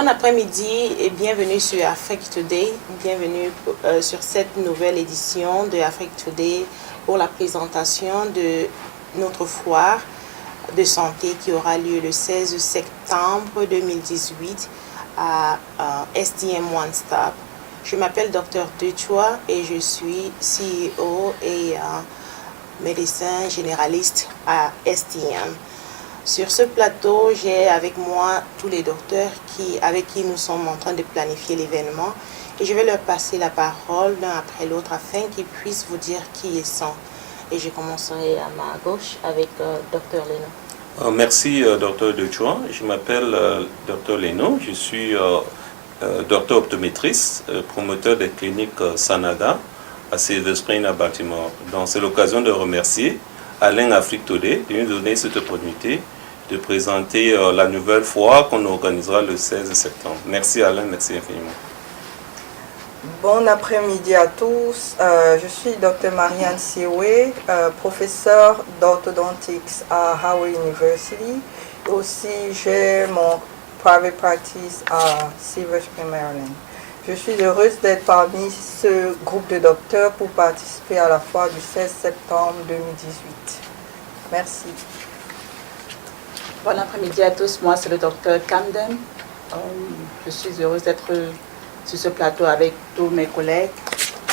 Bon après-midi et bienvenue sur Afrique Today. Bienvenue sur cette nouvelle édition de Afrique Today pour la présentation de notre foire de santé qui aura lieu le 16 septembre 2018 à SDM One Stop. Je m'appelle Dr Duchois et je suis CEO et médecin généraliste à SDM. Sur ce plateau, j'ai avec moi tous les docteurs avec qui nous sommes en train de planifier l'événement et je vais leur passer la parole l'un après l'autre afin qu'ils puissent vous dire qui ils sont. Et je commencerai à ma gauche avec Dr Leno. Merci Dr Duchois. Je m'appelle Dr Leno. Je suis docteur optométriste, promoteur des cliniques Sanada à Silver Spring à Baltimore. Donc c'est l'occasion de remercier Alain Afrique Today de nous donner cette opportunité de présenter la nouvelle foire qu'on organisera le 16 septembre. Merci Alain, merci infiniment. Bon après-midi à tous. Je suis Dr Marianne Siwe, professeure d'orthodontics à Howard University. Aussi, j'ai mon private practice à Silver Spring, Maryland. Je suis heureuse d'être parmi ce groupe de docteurs pour participer à la foire du 16 septembre 2018. Merci. Bon après-midi à tous, moi c'est le docteur Camden. Je suis heureuse d'être sur ce plateau avec tous mes collègues.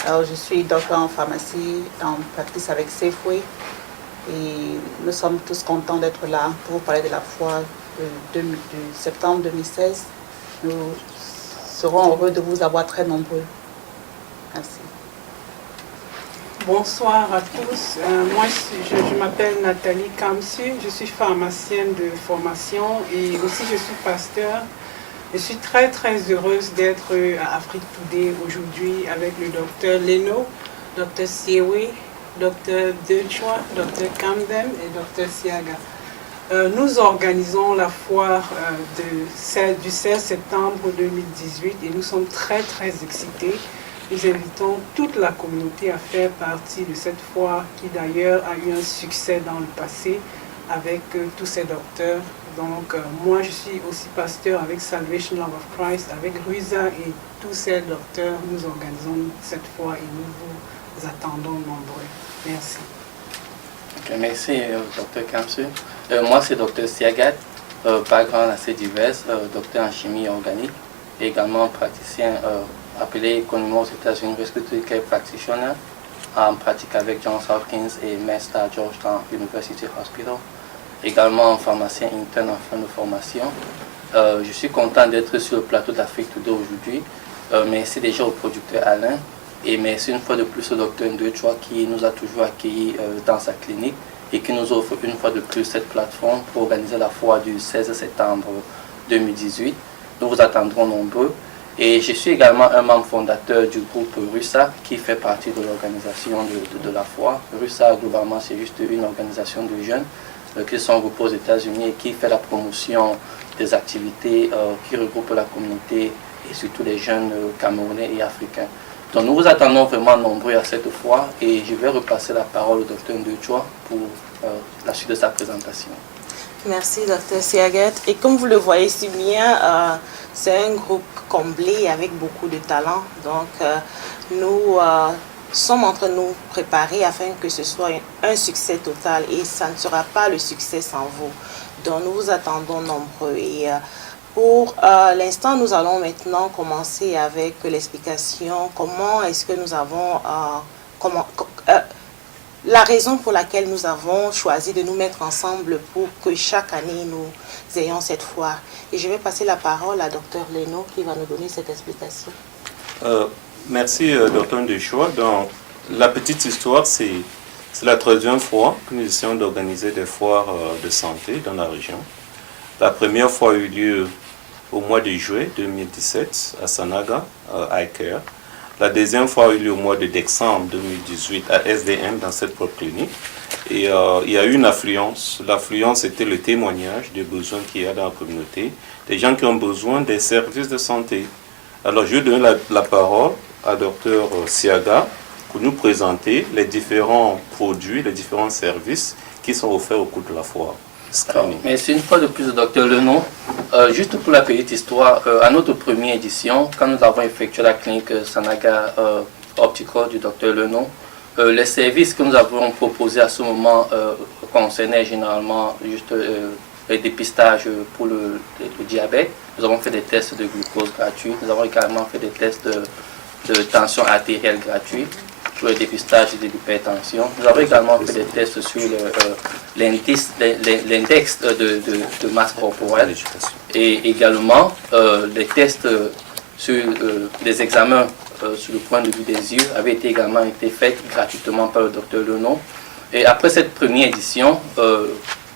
Je suis docteur en pharmacie, en practice avec Safeway. Et nous sommes tous contents d'être là pour vous parler de la foire de septembre 2016. Nous serons heureux de vous avoir très nombreux. Merci. Bonsoir à tous. Moi, je m'appelle Nathalie Kamsu. Je suis pharmacienne de formation et aussi je suis pasteur. Je suis très heureuse d'être à Afrique Today aujourd'hui avec le docteur Leno, docteur Siewe, docteur Duchois, docteur Camden et docteur Siaga. Nous organisons la foire du 16 septembre 2018 et nous sommes très excités. Nous invitons toute la communauté à faire partie de cette foire qui d'ailleurs a eu un succès dans le passé avec tous ces docteurs. Donc moi je suis aussi pasteur avec Salvation Love of Christ, avec Ruiza et tous ces docteurs. Nous organisons cette foire et nous vous attendons nombreux. Merci. Okay, merci Dr Kamsu. Moi c'est Dr Siagat, background assez divers, docteur en chimie organique, et également praticien appelé communément aux États-Unis Respiratory Care Practitioner, en pratique avec Johns Hopkins et MESTA à Georgetown University Hospital. Également pharmacien interne en fin de formation. Je suis content d'être sur le plateau d'Afrique Today aujourd'hui. Merci déjà au producteur Alain et merci une fois de plus au docteur Duchois qui nous a toujours accueillis dans sa clinique et qui nous offre une fois de plus cette plateforme pour organiser la foire du 16 septembre 2018. Nous vous attendrons nombreux. Et je suis également un membre fondateur du groupe RUSA qui fait partie de l'organisation de la foire. RUSA, globalement, c'est juste une organisation de jeunes qui sont regroupés aux États-Unis et qui fait la promotion des activités qui regroupent la communauté et surtout les jeunes camerounais et africains. Donc nous vous attendons vraiment nombreux à cette foire et je vais repasser la parole au docteur Duchois pour la suite de sa présentation. Merci, Dr Siagat. Et comme vous le voyez si bien, c'est un groupe comblé avec beaucoup de talent. Donc, nous sommes en train de nous préparer afin que ce soit un succès total. Et ça ne sera pas le succès sans vous. Donc, nous vous attendons nombreux. Et pour l'instant, nous allons maintenant commencer avec l'explication. Comment est-ce que nous avons... la raison pour laquelle nous avons choisi de nous mettre ensemble pour que chaque année nous ayons cette foire. Et je vais passer la parole à Dr Leno qui va nous donner cette explication. Merci Dr Duchois. Donc, la petite histoire, c'est la troisième fois que nous essayons d'organiser des foires de santé dans la région. La première fois a eu lieu au mois de juillet 2017 à Sanaga, à iCare. La deuxième fois a eu lieu au mois de décembre 2018 à SDM dans cette propre clinique. Et il y a eu une affluence. L'affluence était le témoignage des besoins qu'il y a dans la communauté, des gens qui ont besoin des services de santé. Alors je vais donner la parole à Dr Siaga pour nous présenter les différents produits, les différents services qui sont offerts au cours de la foire. screening. Merci une fois de plus, docteur Lenon. Juste pour la petite histoire, à notre première édition, quand nous avons effectué la clinique Sanaga Optical du docteur Lenon, les services que nous avons proposés à ce moment concernaient généralement juste le dépistage pour le diabète. Nous avons fait des tests de glucose gratuits. Nous avons également fait des tests de tension artérielle gratuits pour le dépistage de l'hypertension. Nous avons également fait des tests sur l'index de masse corporelle et également les tests sur les examens sur le point de vue des yeux avaient également été faits gratuitement par le docteur Lenon. Et après cette première édition,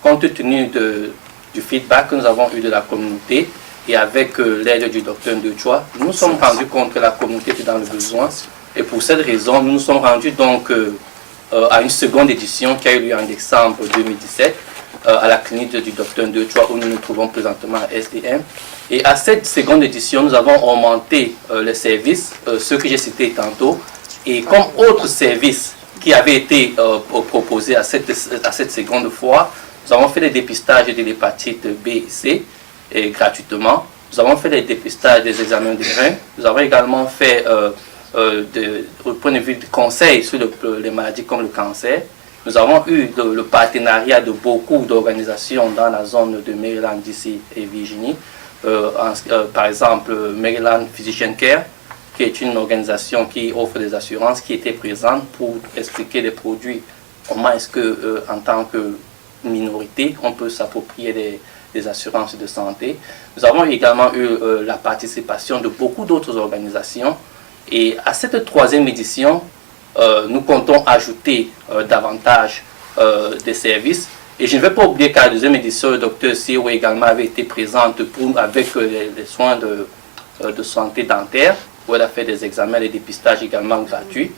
compte tenu du feedback que nous avons eu de la communauté et avec l'aide du docteur Ndechwa, nous nous sommes rendus compte que la communauté était dans le besoin. Et pour cette raison, nous nous sommes rendus donc à une seconde édition qui a eu lieu en décembre 2017 à la clinique du docteur Ndechwa où nous nous trouvons présentement à SDM. Et à cette seconde édition, nous avons augmenté les services, ceux que j'ai cités tantôt, et comme autres services qui avaient été proposés à cette seconde fois, nous avons fait des dépistages de l'hépatite B et C et gratuitement. Nous avons fait des dépistages des examens de reins. Nous avons également fait au point de vue du conseil sur les maladies comme le cancer. Nous avons eu le partenariat de beaucoup d'organisations dans la zone de Maryland, DC et Virginie. Par exemple, Maryland Physician Care, qui est une organisation qui offre des assurances, qui était présente pour expliquer les produits, comment est-ce que, en tant que minorité, on peut s'approprier des assurances de santé. Nous avons également eu la participation de beaucoup d'autres organisations. Et à cette troisième édition, nous comptons ajouter davantage des services. Et je ne vais pas oublier qu'à la deuxième édition, le docteur Siwe également avait été présente avec les soins de santé dentaire, où elle a fait des examens et des dépistages également gratuits,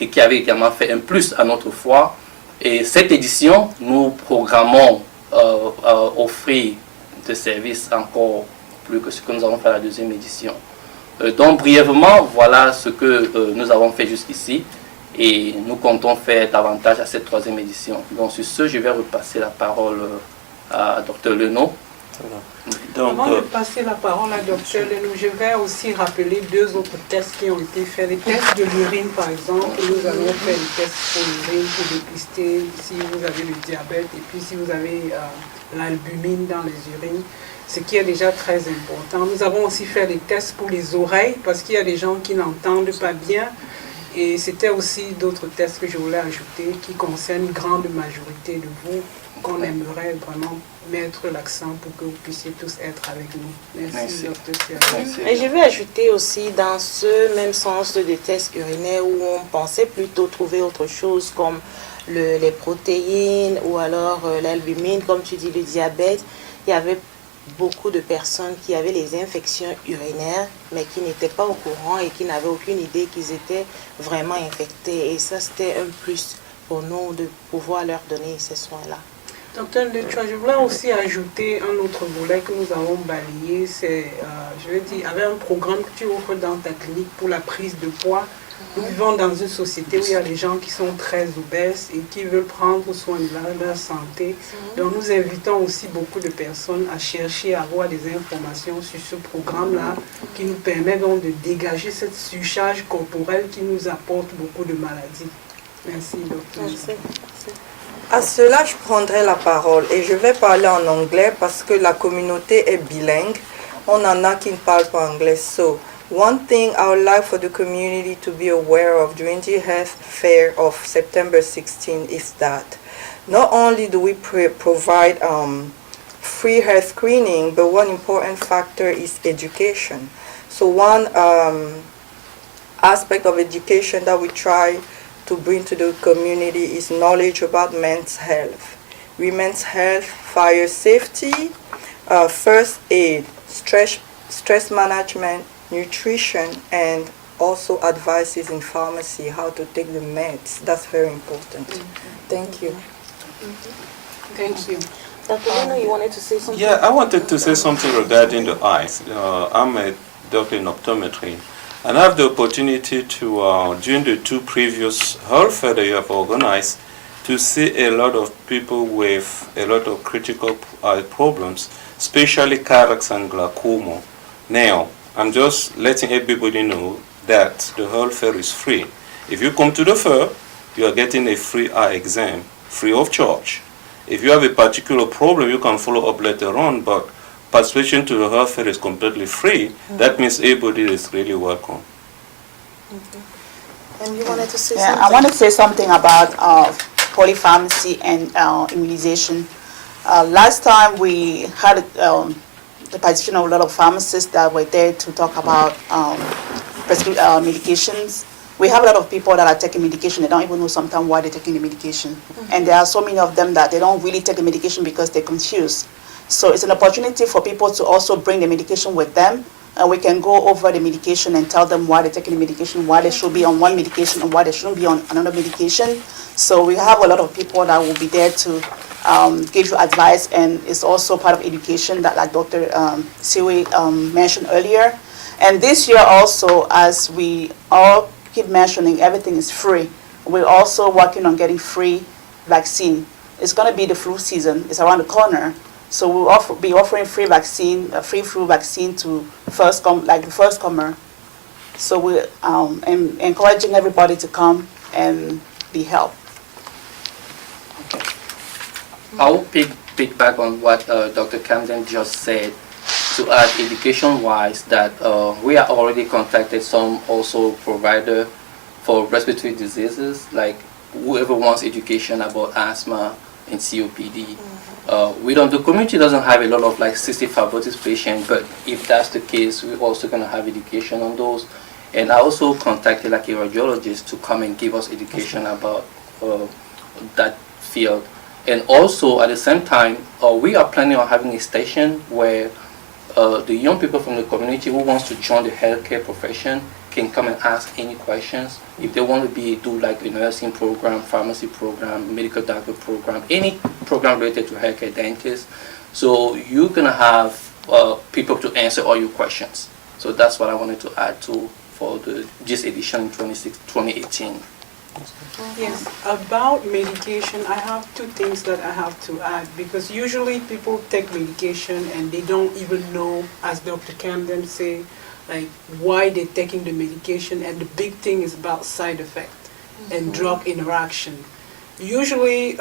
et qui avait également fait un plus à notre foire. Et cette édition, nous programmons offrir des services encore plus que ce que nous avons fait à la deuxième édition. Donc brièvement, voilà ce que nous avons fait jusqu'ici et nous comptons faire davantage à cette troisième édition. Donc sur ce, je vais repasser la parole à Dr Lenon. Avant de passer la parole à Dr Lenon, je vais aussi rappeler deux autres tests qui ont été faits. Les tests de l'urine par exemple, nous allons faire des tests pour l'urine pour dépister si vous avez le diabète et puis si vous avez l'albumine dans les urines, ce qui est déjà très important. Nous avons aussi fait des tests pour les oreilles parce qu'il y a des gens qui n'entendent pas bien. Et c'était aussi d'autres tests que je voulais ajouter qui concernent une grande majorité de vous, qu'on aimerait vraiment mettre l'accent pour que vous puissiez tous être avec nous. Merci, Dr. Et je vais ajouter aussi dans ce même sens de tests urinaires où on pensait plutôt trouver autre chose comme les protéines ou alors l'albumine, comme tu dis, le diabète. Il y avait beaucoup de personnes qui avaient les infections urinaires, mais qui n'étaient pas au courant et qui n'avaient aucune idée qu'ils étaient vraiment infectés. Et ça, c'était un plus pour nous de pouvoir leur donner ces soins-là. Docteur Ndechwa, je voulais aussi ajouter un autre volet que nous avons balayé. C'est, je veux dire, avec un programme que tu offres dans ta clinique pour la prise de poids. Nous vivons dans une société où il y a des gens qui sont très obèses et qui veulent prendre soin de leur santé. Donc nous invitons aussi beaucoup de personnes à chercher à avoir des informations sur ce programme-là qui nous permet donc de dégager cette surcharge corporelle qui nous apporte beaucoup de maladies. Merci, docteur. Merci. À cela, je prendrai la parole et je vais parler en anglais parce que la communauté est bilingue. On en a qui ne parlent pas anglais. So, one thing I would like for the community to be aware of during the health fair of September 16 is that not only do we provide free health screening, but one important factor is education. So one aspect of education that we try to bring to the community is knowledge about men's health, women's health, fire safety, first aid, stress management, nutrition, and also advices in pharmacy, how to take the meds. That's very important. Thank you. Thank you. Dr. Leno, you wanted to say something? Yeah, I wanted to say something regarding the eyes. I'm a doctor in optometry, and I have the opportunity to, during the two previous health fair that you have organized, to see a lot of people with a lot of critical eye problems, especially cataracts and glaucoma. Now, I'm just letting everybody know that the whole fair is free. If you come to the fair, you are getting a free eye exam, free of charge. If you have a particular problem, you can follow up later on, but participation to the health fair is completely free. That means everybody is really welcome. And you wanted to say Yeah, something? I want to say something about polypharmacy and immunization. Last time we had the participation of a lot of pharmacists that were there to talk about medications. We have a lot of people that are taking medication. They don't even know sometimes why they're taking the medication. And there are so many of them that they don't really take the medication because they're confused. So it's an opportunity for people to also bring the medication with them, and we can go over the medication and tell them why they're taking the medication, why they should be on one medication and why they shouldn't be on another medication. So we have a lot of people that will be there to give you advice, and it's also part of education that, like Dr. Siwe mentioned earlier. And this year also, as we all keep mentioning, everything is free. We're also working on getting free vaccine. It's going to be the flu season. It's around the corner. So we'll be offering free vaccine, free flu vaccine to the first comer. So we're encouraging everybody to come and be helped. I will pick back on what Dr. Camden just said to add education-wise that we are already contacted some also provider for respiratory diseases, like whoever wants education about asthma and COPD. The community doesn't have a lot of like cystic fibrosis patients, but if that's the case, we're also going to have education on those. And I also contacted like a radiologist to come and give us education about that field. And also at the same time, we are planning on having a station where the young people from the community who wants to join the healthcare profession can come and ask any questions. If they want to do like a nursing program, pharmacy program, medical doctor program, any program related to healthcare dentists. So you're going to have people to answer all your questions. So that's what I wanted to add to for the GIST edition in 2018. Yes, about medication, I have two things that I have to add, because usually people take medication and they don't even know, as Dr. Camden said, like why they're taking the medication, and the big thing is about side effect and drug interaction. Usually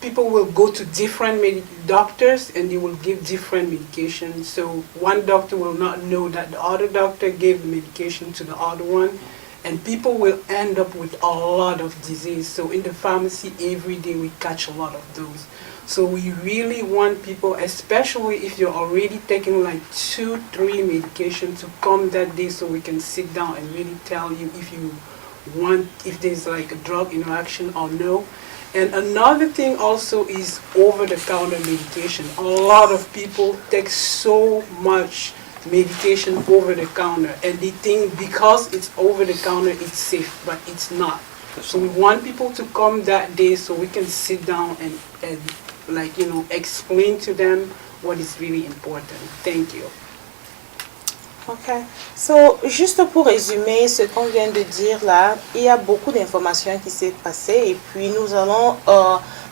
people will go to different doctors and they will give different medications. So one doctor will not know that the other doctor gave the medication to the other one, and people will end up with a lot of disease. So in the pharmacy every day we catch a lot of those. So we really want people, especially if you're already taking like 2-3 medications, to come that day so we can sit down and really tell you if there's like a drug interaction or no. And another thing also is over-the-counter medication. A lot of people take so much medication over the counter, and they think because it's over the counter it's safe, but it's not. So we want people to come that day so we can sit down and like, you know, explain to them what is really important. Thank you. Ok. So, juste pour résumer ce qu'on vient de dire là, il y a beaucoup d'informations qui s'est passées, et puis nous allons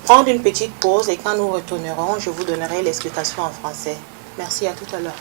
prendre une petite pause, et quand nous retournerons, je vous donnerai l'explication en français. Merci, à tout à l'heure.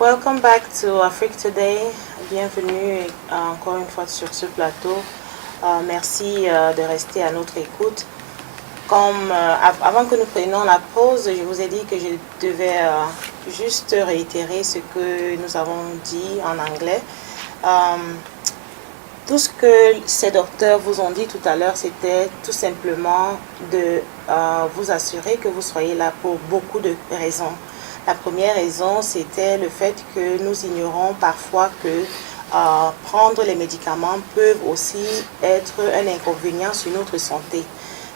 Welcome back to Afrique Today. Bienvenue encore une fois sur ce plateau. Merci de rester à notre écoute. Avant que nous prenions la pause, je vous ai dit que je devais juste réitérer ce que nous avons dit en anglais. Tout ce que ces docteurs vous ont dit tout à l'heure, c'était tout simplement de vous assurer que vous soyez là pour beaucoup de raisons. La première raison, c'était le fait que nous ignorons parfois que prendre les médicaments peuvent aussi être un inconvénient sur notre santé.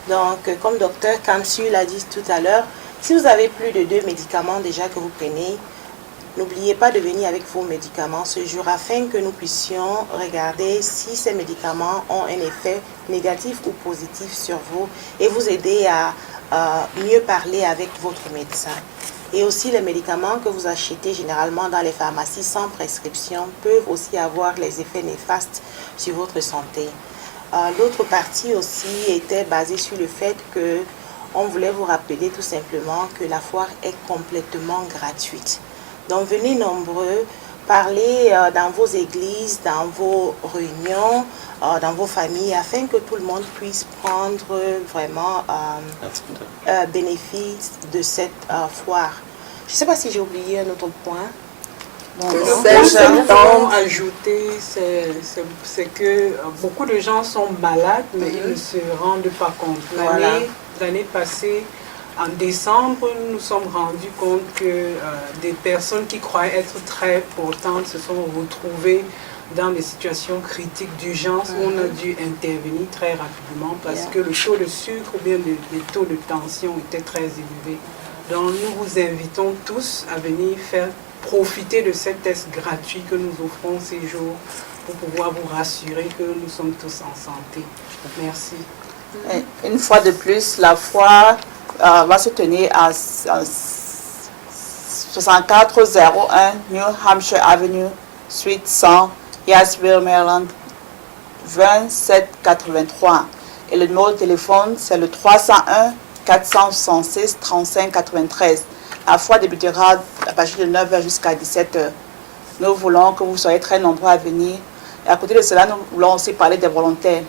Donc, comme docteur Kamsu l'a dit tout à l'heure, si vous avez plus de 2 médicaments déjà que vous prenez, n'oubliez pas de venir avec vos médicaments ce jour afin que nous puissions regarder si ces médicaments ont un effet négatif ou positif sur vous et vous aider à mieux parler avec votre médecin. Et aussi, les médicaments que vous achetez généralement dans les pharmacies sans prescription peuvent aussi avoir les effets néfastes sur votre santé. L'autre partie aussi était basée sur le fait que on voulait vous rappeler tout simplement que la foire est complètement gratuite. Donc, venez nombreux, parlez dans vos églises, dans vos réunions, dans vos familles, afin que tout le monde puisse prendre vraiment bénéfice de cette foire. Je ne sais pas si j'ai oublié un autre point. Le seul point à ajouter, c'est que beaucoup de gens sont malades, mais ils ne se rendent pas compte. L'année passée, en décembre, nous nous sommes rendus compte que des personnes qui croyaient être très importantes se sont retrouvées dans des situations critiques d'urgence où on a dû intervenir très rapidement parce que le taux de sucre ou bien les taux de tension étaient très élevés. Donc nous vous invitons tous à venir profiter de cet test gratuit que nous offrons ces jours pour pouvoir vous rassurer que nous sommes tous en santé. Merci. Une fois de plus, la foire va se tenir à 6401 New Hampshire Avenue, Suite 100, Yatesville, Maryland, 2783. Et le numéro de téléphone, c'est le 301 466 35 93. La foire débutera à partir de 9h jusqu'à 17h. Nous voulons que vous soyez très nombreux à venir. Et à côté de cela, nous voulons aussi parler des volontaires.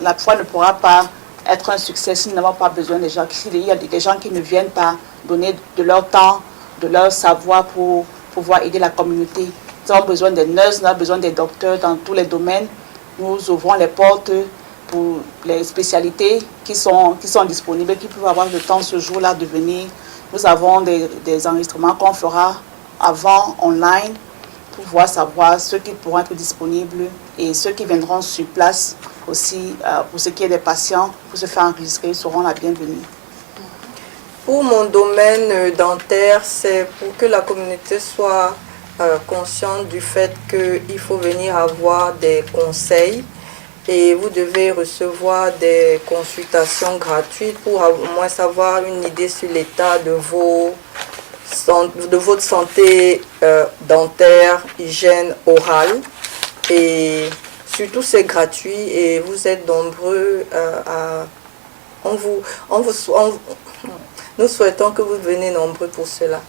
La foire ne pourra pas être un succès si nous n'avons pas besoin des gens. Il y a des gens qui ne viennent pas donner de leur temps, de leur savoir pour pouvoir aider la communauté. Nous avons besoin des nurses, nous avons besoin des docteurs dans tous les domaines. Nous ouvrons les portes pour les spécialités qui sont disponibles, qui peuvent avoir le temps ce jour-là de venir. Nous avons des enregistrements qu'on fera avant, online, pour pouvoir savoir ceux qui pourront être disponibles et ceux qui viendront sur place aussi, pour ce qui est des patients, pour se faire enregistrer, seront la bienvenue. Pour mon domaine dentaire, c'est pour que la communauté soit consciente du fait qu'il faut venir avoir des conseils et vous devez recevoir des consultations gratuites pour au moins savoir une idée sur l'état de votre santé dentaire, hygiène orale. Et surtout c'est gratuit et vous êtes nombreux nous souhaitons que vous venez nombreux pour cela.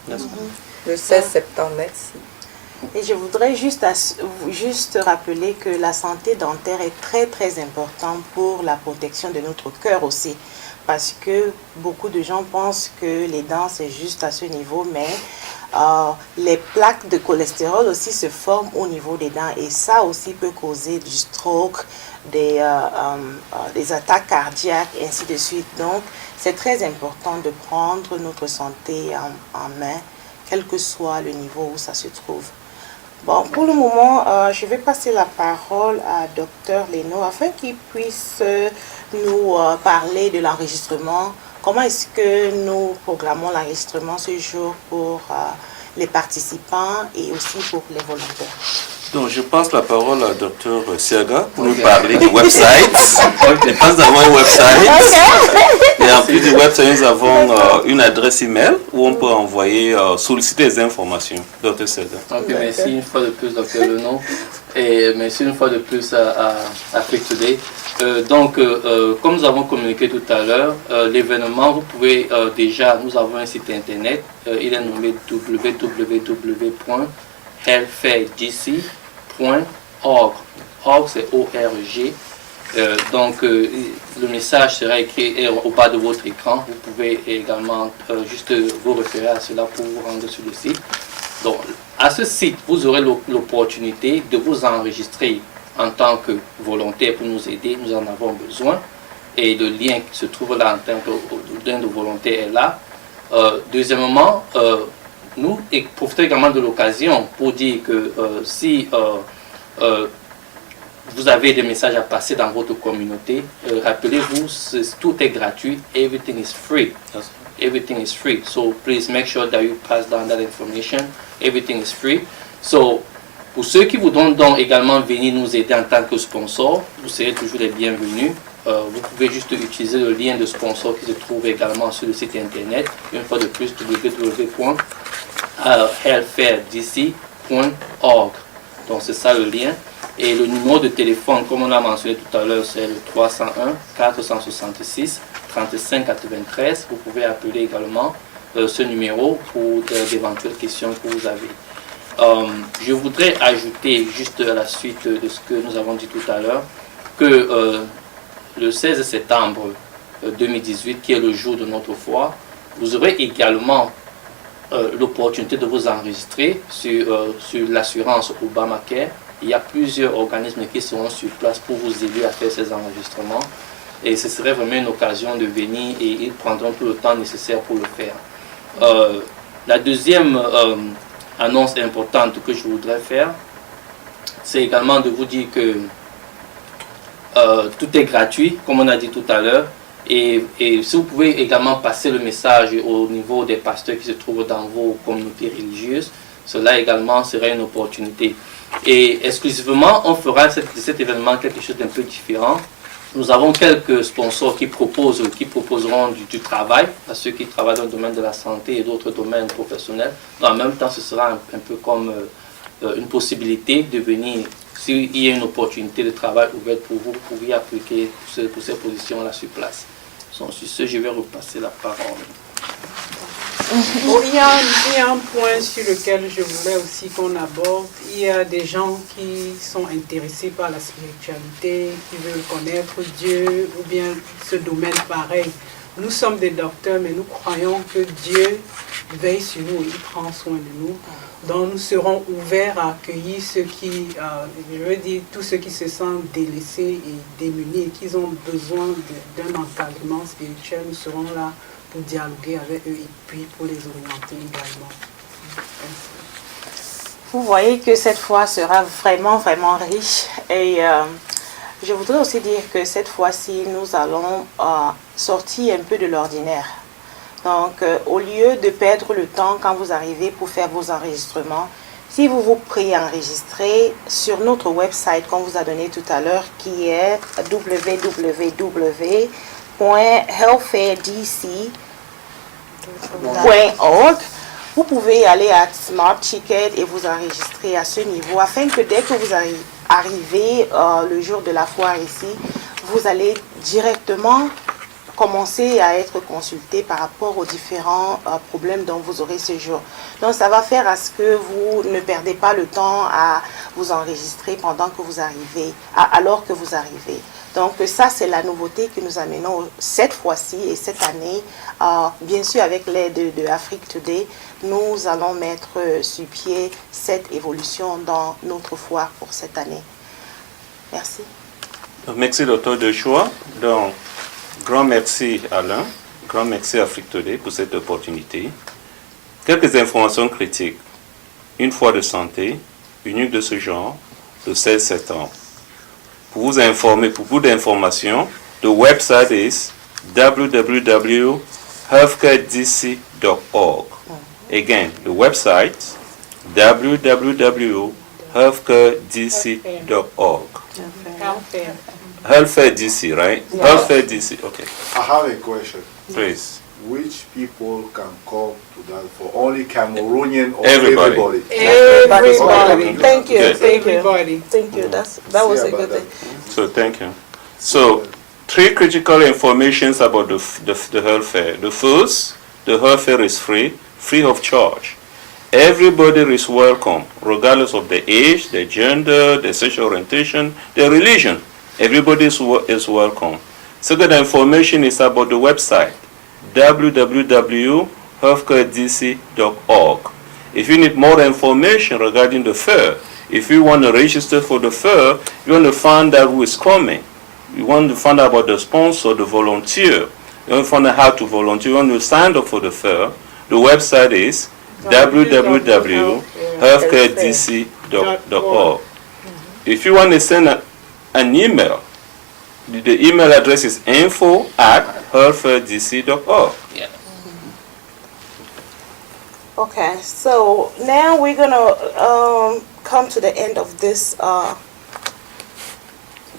Le 16 septembre, merci. Et je voudrais juste rappeler que la santé dentaire est très très importante pour la protection de notre cœur aussi. Parce que beaucoup de gens pensent que les dents c'est juste à ce niveau, mais les plaques de cholestérol aussi se forment au niveau des dents et ça aussi peut causer du stroke, des attaques cardiaques et ainsi de suite. Donc c'est très important de prendre notre santé en main, quel que soit le niveau où ça se trouve. Bon, pour le moment, je vais passer la parole à Dr Leno afin qu'il puisse nous parler de l'enregistrement. Comment est-ce que nous programmons l'enregistrement ce jour pour les participants et aussi pour les volontaires? Donc, je passe la parole à Dr Siaga pour nous parler du website. Je pense que nous avons un website. Et en plus du website, nous avons une adresse email où on peut envoyer, solliciter des informations. Dr Siaga. Okay, merci une fois de plus, Dr Leno. Et merci une fois de plus à Afrique Today. Comme nous avons communiqué tout à l'heure, l'événement, vous pouvez déjà, nous avons un site internet. Il est nommé www.healthtoday.org. healthfairdc.org. Org, c'est O-R-G. Donc, le message sera écrit au bas de votre écran. Vous pouvez également juste vous référer à cela pour vous rendre sur le site. Donc, à ce site, vous aurez l'opportunité de vous enregistrer en tant que volontaire pour nous aider. Nous en avons besoin. Et le lien qui se trouve là en tant que lien de volontaire est là. Deuxièmement, nous profitons également de l'occasion pour dire que si vous avez des messages à passer dans votre communauté, rappelez-vous, tout est gratuit. Everything is free. Everything is free. So please make sure that you pass down that information. Everything is free. So, pour ceux qui voudront donc également venir nous aider en tant que sponsor, vous serez toujours les bienvenus. Vous pouvez juste utiliser le lien de sponsor qui se trouve également sur le site internet. Une fois de plus, www.healthfairdc.org. Donc c'est ça le lien. Et le numéro de téléphone, comme on l'a mentionné tout à l'heure, c'est le 301 466 35 93. Vous pouvez appeler également ce numéro pour d'éventuelles questions que vous avez. Je voudrais ajouter juste à la suite de ce que nous avons dit tout à l'heure que le 16 septembre 2018, qui est le jour de notre foi, vous aurez également l'opportunité de vous enregistrer sur l'assurance Obamacare. Il y a plusieurs organismes qui seront sur place pour vous aider à faire ces enregistrements. Et ce serait vraiment une occasion de venir et ils prendront tout le temps nécessaire pour le faire. La deuxième annonce importante que je voudrais faire, c'est également de vous dire que tout est gratuit, comme on a dit tout à l'heure. Et si vous pouvez également passer le message au niveau des pasteurs qui se trouvent dans vos communautés religieuses, cela également serait une opportunité. Et exclusivement, on fera de cet événement quelque chose d'un peu différent. Nous avons quelques sponsors qui proposeront du travail à ceux qui travaillent dans le domaine de la santé et d'autres domaines professionnels. En même temps, ce sera un peu comme une possibilité de venir, s'il y a une opportunité de travail ouverte pour vous, vous pourriez appliquer pour ces positions-là sur place. Donc, sur ce, je vais repasser la parole. Bon, il y a un point sur lequel je voulais aussi qu'on aborde. Il y a des gens qui sont intéressés par la spiritualité, qui veulent connaître Dieu ou bien ce domaine pareil. Nous sommes des docteurs, mais nous croyons que Dieu veille sur nous, il prend soin de nous. Donc nous serons ouverts à accueillir ceux qui, tous ceux qui se sentent délaissés et démunis, et qui ont besoin d'un encadrement spirituel. Nous serons là pour dialoguer avec eux et puis pour les orienter également. Vous voyez que cette fois sera vraiment, vraiment riche. Et je voudrais aussi dire que cette fois-ci, nous allons sortir un peu de l'ordinaire. Donc, au lieu de perdre le temps quand vous arrivez pour faire vos enregistrements, si vous vous préenregistrez sur notre website qu'on vous a donné tout à l'heure, qui est www.healthfairdc.org, vous pouvez aller à Smart Ticket et vous enregistrer à ce niveau, afin que dès que vous arrivez le jour de la foire ici, vous allez directement commencer à être consulté par rapport aux différents problèmes dont vous aurez ce jour. Donc ça va faire à ce que vous ne perdez pas le temps à vous enregistrer pendant que vous arrivez, alors que vous arrivez. Donc ça, c'est la nouveauté que nous amenons cette fois-ci et cette année. Bien sûr, avec l'aide de Afrique Today, nous allons mettre sur pied cette évolution dans notre foire pour cette année. Merci. Merci, Dr. Dechois. Donc, grand merci Alain, grand merci à Afrique Today pour cette opportunité. Quelques informations critiques. Une foire de santé, unique de ce genre, le 16 septembre. Pour vous informer, pour plus d'informations, the website is www.healthcaredc.org. Again, the website www.healthcaredc.org. Healthfare DC, right? Yeah. Healthfare DC, okay. I have a question. Please. Which people can come to that for? Only Cameroonian or everybody? Everybody. Thank you. Yes, everybody. Thank you. That was a good thing. So thank you. So 3 critical informations about the health fair. The first, the health fair is free of charge. Everybody is welcome, regardless of the age, the gender, the sexual orientation, the religion. Everybody is welcome. Second information is about the website, www.healthcaredc.org. If you need more information regarding the fair, if you want to register for the fair, you want to find out who is coming. You want to find out about the sponsor, the volunteer. You want to find out how to volunteer. You want to sign up for the fair. The website is www.healthcaredc.org. If you want to send an email, the email address is info@healthcaredc.org. Yeah. Okay, so now we're gonna come to the end of this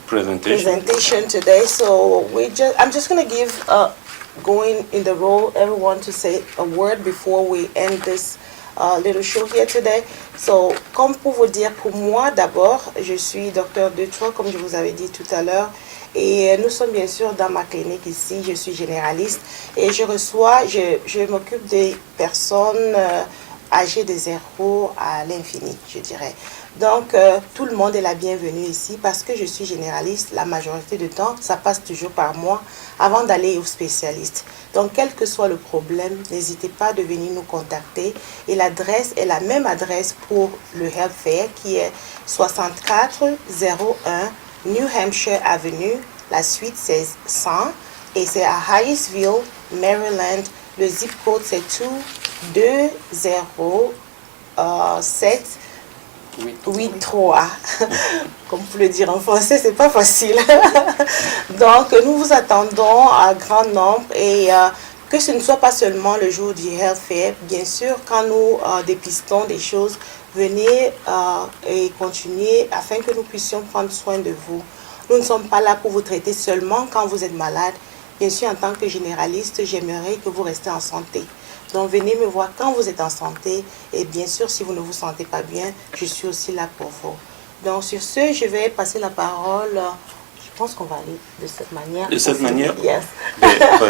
presentation today. So I'm just gonna give going in the role everyone to say a word before we end this little show here today. So, comme pour vous dire, pour moi d'abord, je suis docteur Detroit, comme je vous avais dit tout à l'heure. Et nous sommes bien sûr dans ma clinique ici, je suis généraliste et je m'occupe des personnes âgées de 0 à l'infini, je dirais. Donc, tout le monde est la bienvenue ici parce que je suis généraliste. La majorité du temps, ça passe toujours par moi avant d'aller au spécialiste. Donc, quel que soit le problème, n'hésitez pas de venir nous contacter. Et l'adresse est la même adresse pour le Health Fair qui est 6401 New Hampshire Avenue. La suite, c'est 100 et c'est à Hyattsville, Maryland. Le zip code, c'est 20783. Comme vous le dire en français, c'est pas facile. Donc, nous vous attendons à grand nombre et que ce ne soit pas seulement le jour du Health Fair. Bien sûr, quand nous dépistons des choses, venez et continuez afin que nous puissions prendre soin de vous. Nous ne sommes pas là pour vous traiter seulement quand vous êtes malade. Bien sûr, en tant que généraliste, j'aimerais que vous restiez en santé. Donc, venez me voir quand vous êtes en santé. Et bien sûr, si vous ne vous sentez pas bien, je suis aussi là pour vous. Donc, sur ce, je vais passer la parole. Je pense qu'on va aller de cette manière. De cette manière? Yes.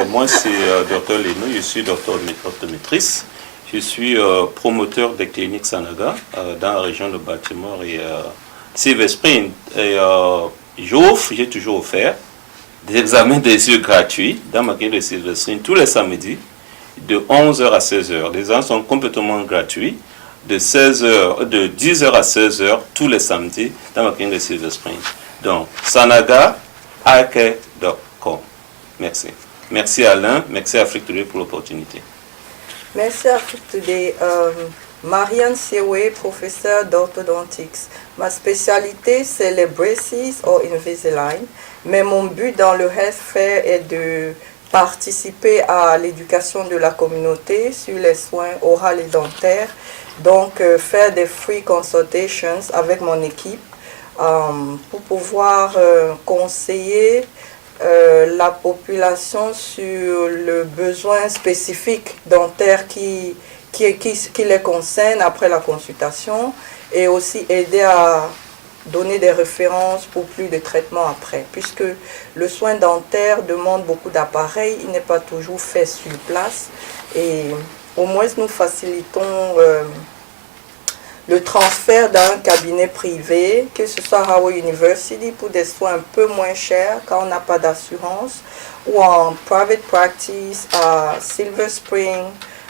Moi, c'est Dr. Leno. Je suis docteur optométriste. Je suis promoteur des cliniques Sanaga dans la région de Baltimore et Silver Spring. Et j'ai toujours offert des examens des yeux gratuits dans ma clinique de Silver Spring tous les samedis de 11h à 16h. Les examens sont complètement gratuits de 10h à 16h tous les samedis dans ma clinique de Silver Spring. Donc, sanagaake.com. Merci. Merci Alain, merci Afrique Today pour l'opportunité. Merci Afrique Today. Marianne Sewe, professeure d'orthodontics. Ma spécialité, c'est les braces ou Invisalign. Mais mon but dans le Health Fair est de participer à l'éducation de la communauté sur les soins oraux et dentaires. Donc, faire des free consultations avec mon équipe pour pouvoir conseiller la population sur le besoin spécifique dentaire qui les concerne après la consultation et aussi aider à donner des références pour plus de traitements après. Puisque le soin dentaire demande beaucoup d'appareils, il n'est pas toujours fait sur place et au moins nous facilitons le transfert d'un cabinet privé, que ce soit Howard University pour des soins un peu moins chers quand on n'a pas d'assurance, ou en private practice à Silver Spring,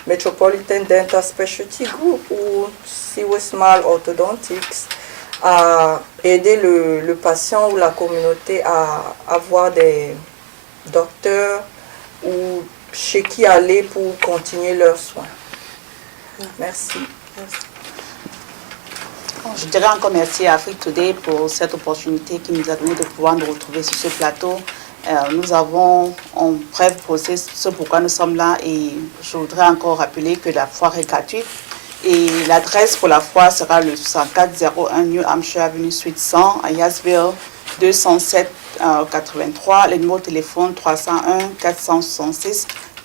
Metropolitan Dental Specialty Group ou Silver Smile Orthodontics, à aider le patient ou la communauté à avoir des docteurs ou chez qui aller pour continuer leurs soins. Merci. Je dirais encore merci à Afrique Today pour cette opportunité qui nous a donné de pouvoir nous retrouver sur ce plateau. Nous avons un bref procès, ce pourquoi nous sommes là, et je voudrais encore rappeler que la foire est gratuite. Et l'adresse pour la foire sera le 6401 New Hampshire Avenue Suite 100 à Hyattsville, 207-83. Le numéro de téléphone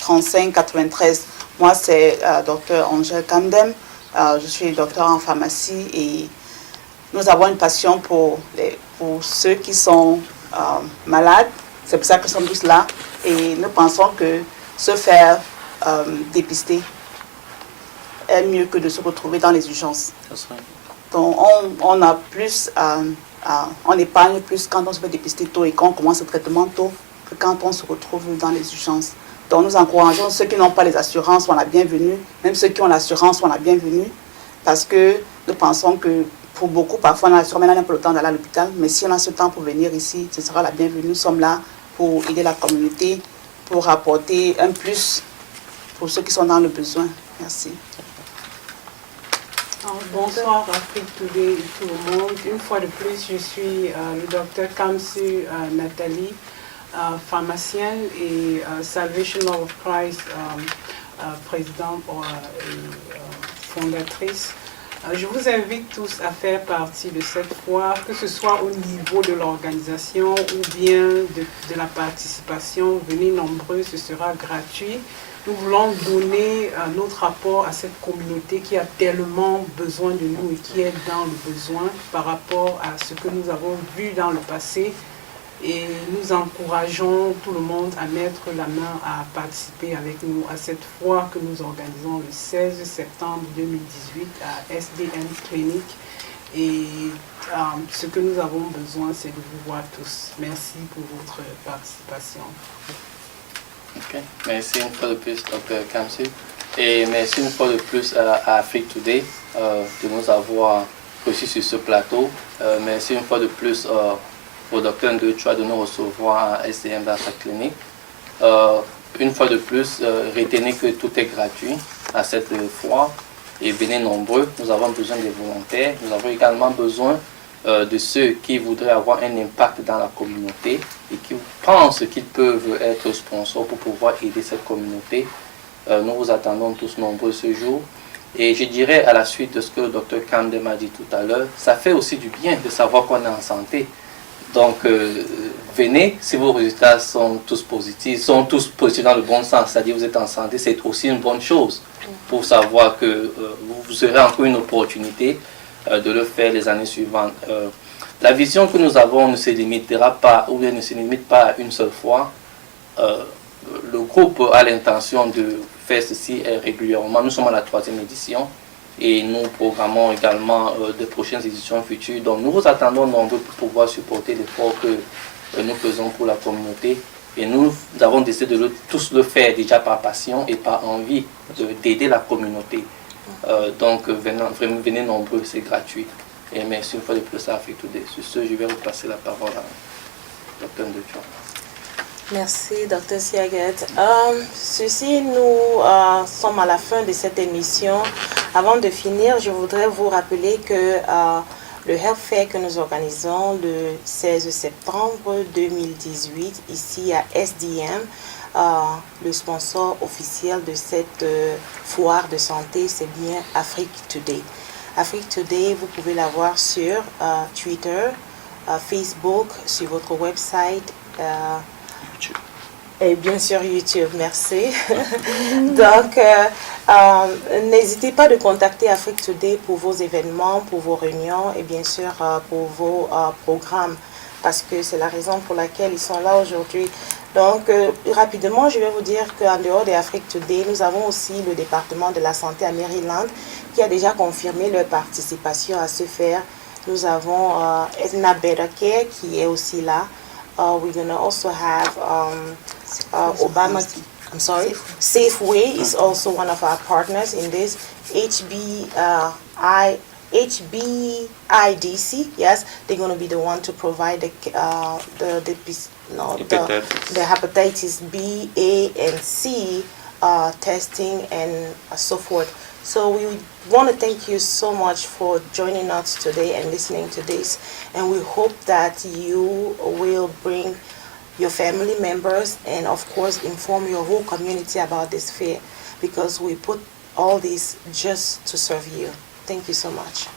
301-466-3593. Moi, c'est Dr. Angèle Camden. Je suis docteur en pharmacie et nous avons une passion pour ceux qui sont malades. C'est pour ça que nous sommes tous là et nous pensons que se faire dépister est mieux que de se retrouver dans les urgences. Ça serait- Donc on a plus on épargne plus quand on se fait dépister tôt et quand on commence le traitement tôt que quand on se retrouve dans les urgences. Donc nous encourageons ceux qui n'ont pas les assurances, sont la bienvenue. Même ceux qui ont l'assurance, sont la bienvenue. Parce que nous pensons que pour beaucoup, parfois on a l'assurance, maintenant on n'a pas le temps d'aller à l'hôpital. Mais si on a ce temps pour venir ici, ce sera la bienvenue. Nous sommes là pour aider la communauté, pour apporter un plus pour ceux qui sont dans le besoin. Merci. Bonsoir Afrique Today et tout le monde. Une fois de plus, je suis le docteur Kamsu Nathalie, pharmacienne et Salvation of Christ, présidente et fondatrice. Je vous invite tous à faire partie de cette foire, que ce soit au niveau de l'organisation ou bien de la participation. Venez nombreux, ce sera gratuit. Nous voulons donner notre apport à cette communauté qui a tellement besoin de nous et qui est dans le besoin par rapport à ce que nous avons vu dans le passé. Et nous encourageons tout le monde à mettre la main à participer avec nous à cette foire que nous organisons le 16 septembre 2018 à SDN Clinic. Et ce que nous avons besoin, c'est de vous voir tous. Merci pour votre participation. Ok, merci une fois de plus, Dr. Kamsu. Et merci une fois de plus à Afrique Today de nous avoir reçus sur ce plateau. Merci une fois de plus au Dr. Ndoi Chua de nous recevoir à SDN dans sa clinique. Une fois de plus, retenez que tout est gratuit à cette foire et venez nombreux. Nous avons besoin des volontaires. Nous avons également besoin de ceux qui voudraient avoir un impact dans la communauté et qui pensent qu'ils peuvent être sponsors pour pouvoir aider cette communauté. Nous vous attendons tous nombreux ce jour. Et je dirais à la suite de ce que le Dr. Kamdem a dit tout à l'heure, ça fait aussi du bien de savoir qu'on est en santé. Donc venez, si vos résultats sont tous positifs dans le bon sens, c'est-à-dire vous êtes en santé, c'est aussi une bonne chose pour savoir que vous aurez encore une opportunité de le faire les années suivantes. La vision que nous avons ne se limitera pas, ou bien ne se limite pas à une seule fois. Le groupe a l'intention de faire ceci régulièrement. Nous sommes à la 3e édition et nous programmons également de prochaines éditions futures. Donc nous vous attendons nombreux pour pouvoir supporter l'effort que nous faisons pour la communauté. Et nous avons décidé de tous le faire déjà par passion et par envie d'aider la communauté. Donc venez nombreux, c'est gratuit. Et merci une fois de plus à Afrique Today. Sur ce, je vais repasser la parole à Dr. Ndoi Chua. Merci, Dr. Siagat. Ceci, nous sommes à la fin de cette émission. Avant de finir, je voudrais vous rappeler que le Health Fair que nous organisons le 16 septembre 2018, ici à SDM, le sponsor officiel de cette foire de santé, c'est bien Afrique Today. Afrique Today, vous pouvez la voir sur Twitter, Facebook, sur votre website, et bien sûr YouTube, merci. Donc, n'hésitez pas de contacter Afrique Today pour vos événements, pour vos réunions et bien sûr pour vos programmes, parce que c'est la raison pour laquelle ils sont là aujourd'hui. Donc, rapidement, je vais vous dire qu'en dehors de Afrique Today, nous avons aussi le département de la santé à Maryland qui a déjà confirmé leur participation à ce faire. Nous avons Edna Better Care qui est aussi là. We're going to also have Obama, I'm sorry, Safeway is also one of our partners in this. HBIDC, yes, they're going to be the one to provide the hepatitis B, A, and C testing and so forth. So we want to thank you so much for joining us today and listening to this. And we hope that you will bring your family members and of course inform your whole community about this fair, because we put all this just to serve you. Thank you so much.